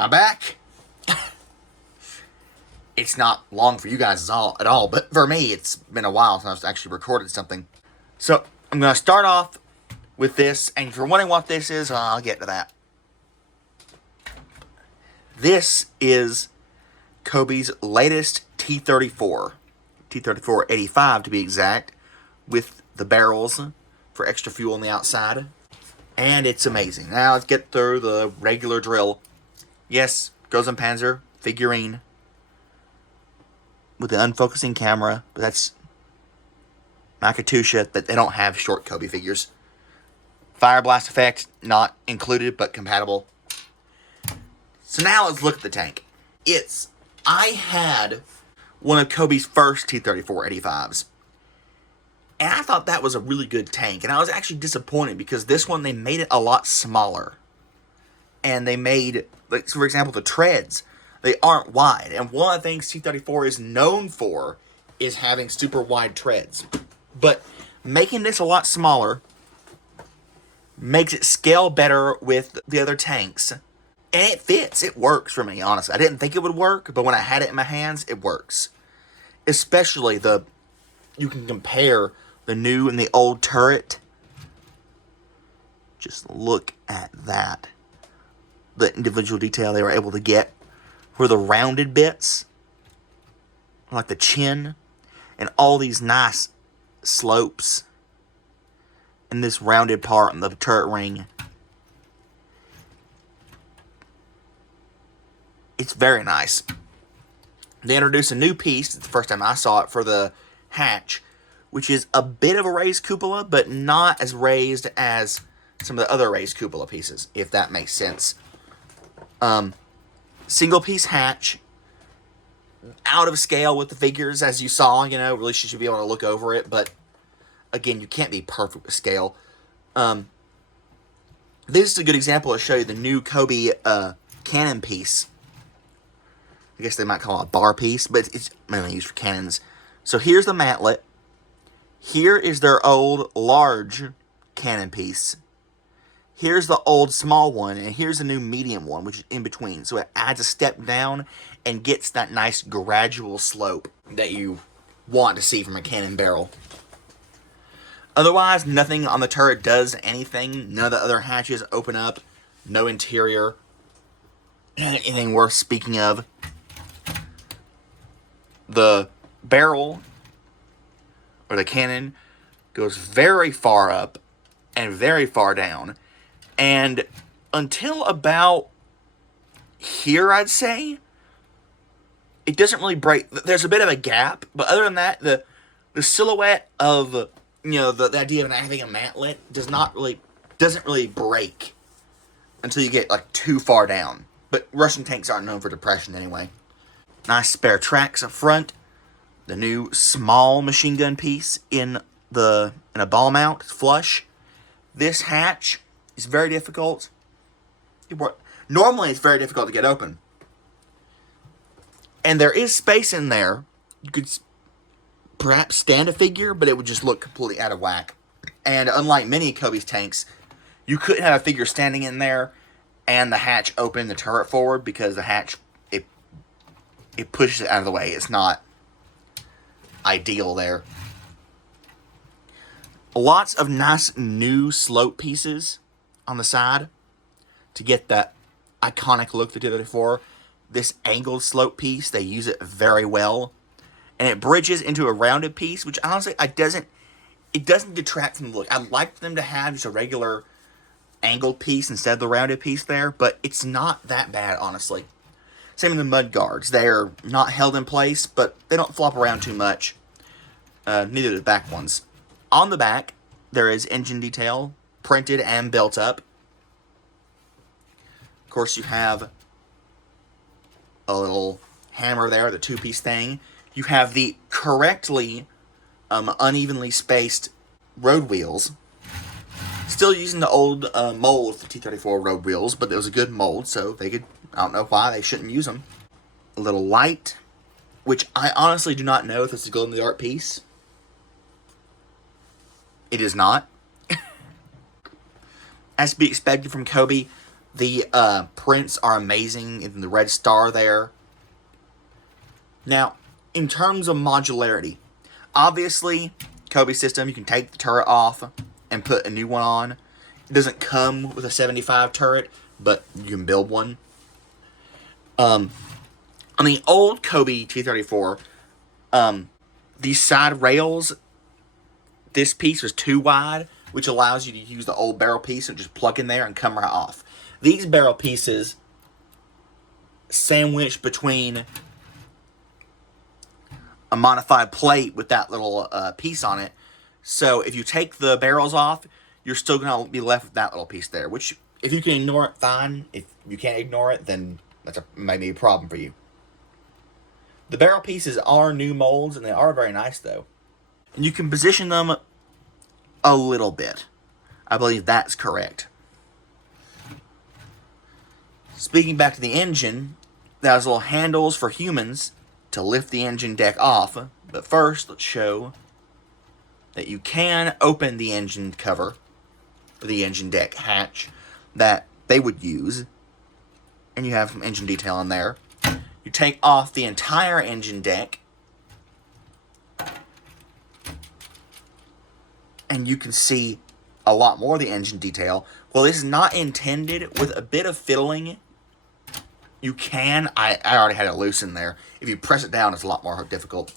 I'm back. It's not long for you guys at all, but for me, it's been a while since I've actually recorded something. So, I'm going to start off with this, and if you're wondering what this is, I'll get to that. This is COBI's latest T-34. T-34 85 to be exact, with the barrels for extra fuel on the outside. And it's amazing. Now let's get through the regular drill. Yes, Großen Panzer figurine with the unfocusing camera, but that's my Katusha, but they don't have short COBI figures. Fire blast effect, not included, but compatible. So now let's look at the tank. I had one of COBI's first T-34 85s. And I thought that was a really good tank. And I was actually disappointed because this one, they made it a lot smaller. And they made, like, for example, the treads, they aren't wide. And one of the things T-34 is known for is having super wide treads. But making this a lot smaller makes it scale better with the other tanks. And it fits. It works for me, honestly. I didn't think it would work, but when I had it in my hands, it works. Especially you can compare the new and the old turret. Just look at that. The individual detail they were able to get for the rounded bits, like the chin, and all these nice slopes, and this rounded part on the turret ring. It's very nice. They introduced a new piece, it's the first time I saw it, for the hatch, which is a bit of a raised cupola, but not as raised as some of the other raised cupola pieces, if that makes sense. Single piece hatch, out of scale with the figures, as you saw, really you should be able to look over it, but again, you can't be perfect with scale. This is a good example to show you the new COBI cannon piece. I guess they might call it a bar piece, but it's mainly used for cannons. So here's the mantlet. Here is their old large cannon piece. Here's the old small one, and here's the new medium one, which is in between. So it adds a step down and gets that nice gradual slope that you want to see from a cannon barrel. Otherwise, nothing on the turret does anything. None of the other hatches open up. No interior. Anything worth speaking of. The barrel, or the cannon, goes very far up and very far down. And until about here, I'd say, it doesn't really break. There's a bit of a gap, but other than that, the silhouette of, the idea of having a mantlet doesn't really break until you get, like, too far down. But Russian tanks aren't known for depression anyway. Nice spare tracks up front. The new small machine gun piece in a ball mount, flush. This hatch is very difficult. Normally, it's very difficult to get open. And there is space in there. You could perhaps stand a figure, but it would just look completely out of whack. And unlike many COBI's tanks, you couldn't have a figure standing in there and the hatch open the turret forward, because the hatch, it pushes it out of the way. It's not ideal there. Lots of nice new slope pieces on the side to get that iconic look to T-34. This angled slope piece, they use it very well. And it bridges into a rounded piece, which honestly, it doesn't detract from the look. I'd like them to have just a regular angled piece instead of the rounded piece there, but it's not that bad, honestly. Same with the mud guards. They're not held in place, but they don't flop around too much. Neither do the back ones. On the back, there is engine detail, printed and built up. Of course, you have a little hammer there, the two-piece thing. You have the correctly unevenly spaced road wheels. Still using the old mold for T-34 road wheels, but it was a good mold, so they could, I don't know why they shouldn't use them. A little light, which I honestly do not know if it's a glow-in-the-dark piece. It is not. As to be expected from COBI, The prints are amazing in the red star there. Now, in terms of modularity, obviously, COBI system, you can take the turret off and put a new one on. It doesn't come with a 75 turret, but you can build one. On the old COBI T-34, these side rails, this piece was too wide, which allows you to use the old barrel piece and just plug in there and come right off. These barrel pieces sandwiched between a modified plate with that little piece on it. So if you take the barrels off, you're still going to be left with that little piece there. Which, if you can ignore it, fine. If you can't ignore it, then that's maybe a problem for you. The barrel pieces are new molds, and they are very nice, though. And you can position them a little bit. I believe that's correct. Speaking back to the engine, there's little handles for humans to lift the engine deck off. But first, let's show that you can open the engine cover, or the engine deck hatch, that they would use. And you have some engine detail in there. You take off the entire engine deck, and you can see a lot more of the engine detail. Well, this is not intended. With a bit of fiddling, you can, I already had it loose in there. If you press it down, it's a lot more difficult.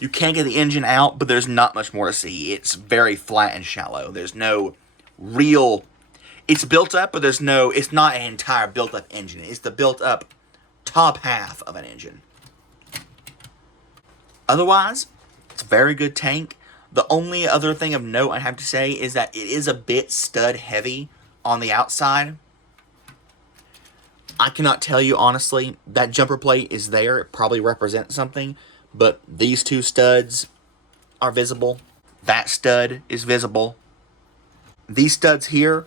You can get the engine out, but there's not much more to see. It's very flat and shallow. There's no real, it's built up, but there's no, it's not an entire built up engine. It's the built up top half of an engine. Otherwise, it's a very good tank. The only other thing of note I have to say is that it is a bit stud heavy on the outside. I cannot tell you honestly, that jumper plate is there. It probably represents something, but these two studs are visible. That stud is visible. These studs here,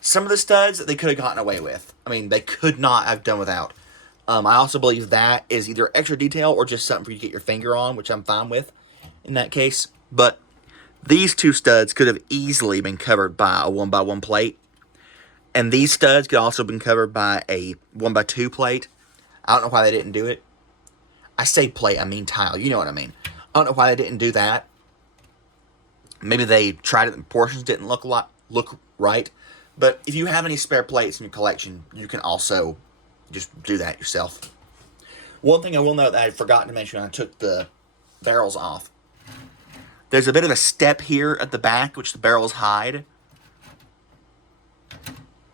some of the studs they could have gotten away with. I mean, they could not have done without. I also believe that is either extra detail or just something for you to get your finger on, which I'm fine with in that case. But these two studs could have easily been covered by a 1x1 plate. And these studs could also have been covered by a 1x2 plate. I don't know why they didn't do it. I say plate, I mean tile. You know what I mean. I don't know why they didn't do that. Maybe they tried it and portions didn't look right. But if you have any spare plates in your collection, you can also just do that yourself. One thing I will note that I forgot to mention when I took the barrels off. There's a bit of a step here at the back, which the barrels hide.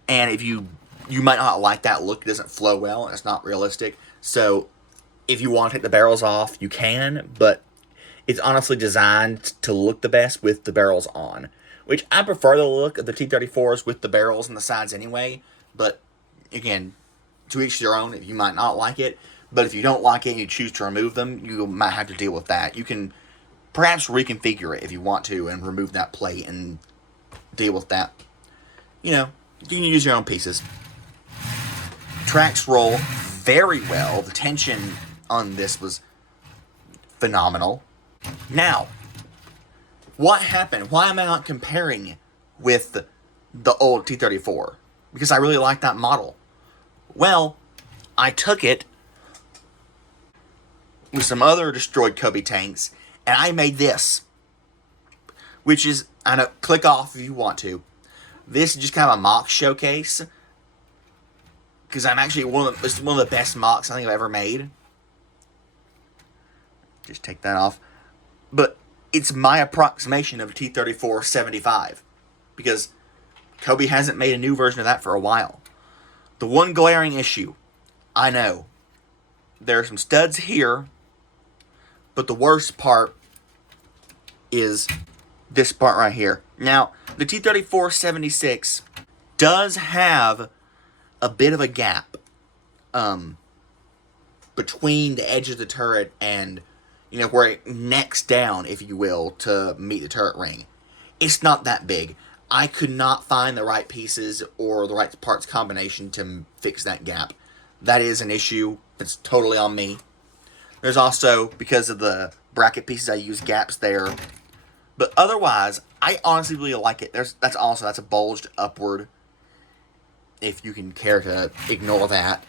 And if you might not like that look, it doesn't flow well, and it's not realistic. So if you want to take the barrels off, you can, but it's honestly designed to look the best with the barrels on. Which I prefer the look of the T-34s with the barrels on the sides anyway. But again, to each their own. You might not like it, but if you don't like it and you choose to remove them, you might have to deal with that. You can perhaps reconfigure it if you want to and remove that plate and deal with that. You know, you can use your own pieces. Tracks roll very well. The tension on this was phenomenal. Now, what happened? Why am I not comparing with the old T-34? Because I really like that model. Well, I took it with some other destroyed COBI tanks, and I made this. Which is, I know, click off if you want to. This is just kind of a MOC showcase. Because I'm actually it's one of the best MOCs I think I've ever made. Just take that off. But it's my approximation of a T-34 75. Because COBI hasn't made a new version of that for a while. The one glaring issue, I know, there are some studs here, but the worst part is this part right here. Now, the T-34 76 does have a bit of a gap between the edge of the turret and, you know, where it necks down, if you will, to meet the turret ring. It's not that big. I could not find the right pieces or the right parts combination to fix that gap. That is an issue. It's totally on me. There's also, because of the bracket pieces, I use gaps there. But otherwise, I honestly really like it. That's a bulged upward. if you can care to ignore that.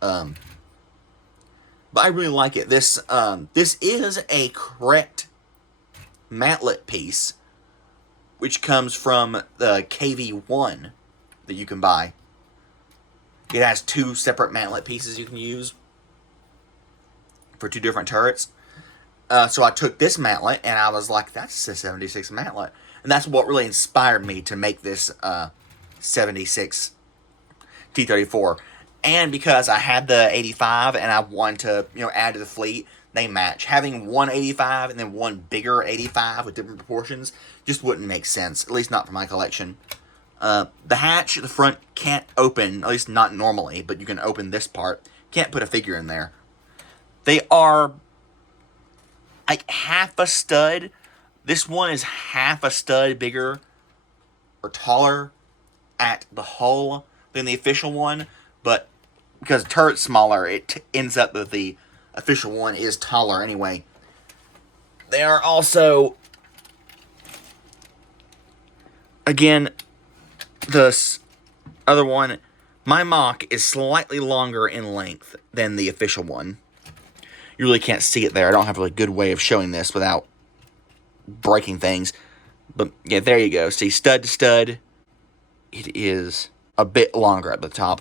But I really like it. This is a correct mantlet piece, which comes from the KV1 that you can buy. It has 2 separate mantlet pieces you can use for 2 different turrets. So I took this mantlet and I was like, that's a 76 mantlet. And that's what really inspired me to make this 76 T-34. And because I had the 85 and I wanted to, add to the fleet, they match. Having one 85 and then one bigger 85 with different proportions just wouldn't make sense, at least not for my collection. The hatch, the front, can't open, at least not normally, but you can open this part. Can't put a figure in there. They are like half a stud. This one is half a stud bigger or taller at the hull than the official one, but because the turret's smaller, it ends up that the official one is taller anyway. They are also, again, this other one, my MOC is slightly longer in length than the official one. You really can't see it there. I don't have a really good way of showing this without breaking things. But yeah, there you go. See, stud to stud, it is a bit longer at the top.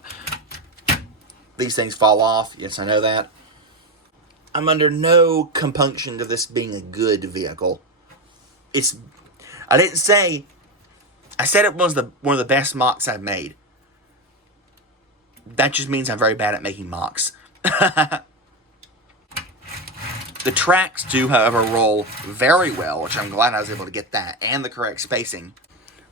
These things fall off. Yes, I know that. I'm under no compunction of this being a good vehicle. I said it was one of the best MOCs I've made. That just means I'm very bad at making MOCs. The tracks do, however, roll very well, which I'm glad I was able to get that, and the correct spacing.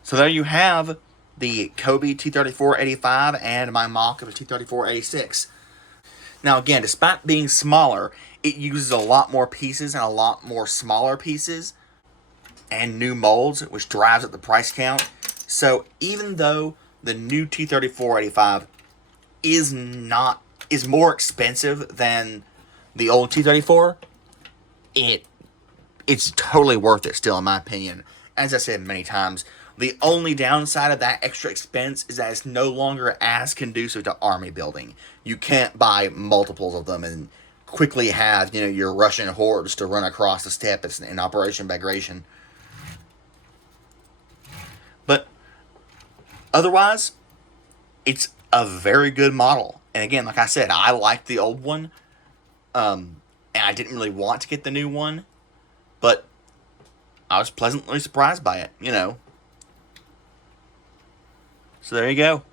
So there you have the COBI T-34-85 and my MOC of a T-34-86. Now again, despite being smaller, it uses a lot more pieces and a lot more smaller pieces and new molds, which drives up the price count. So even though the new T-34-85 is more expensive than the old T-34, it's totally worth it still, in my opinion. As I said many times, the only downside of that extra expense is that it's no longer as conducive to army building. You can't buy multiples of them and quickly have, your Russian hordes to run across the steppe in Operation Bagration. But otherwise, it's a very good model. And again, like I said, I liked the old one. And I didn't really want to get the new one. But I was pleasantly surprised by it, So there you go.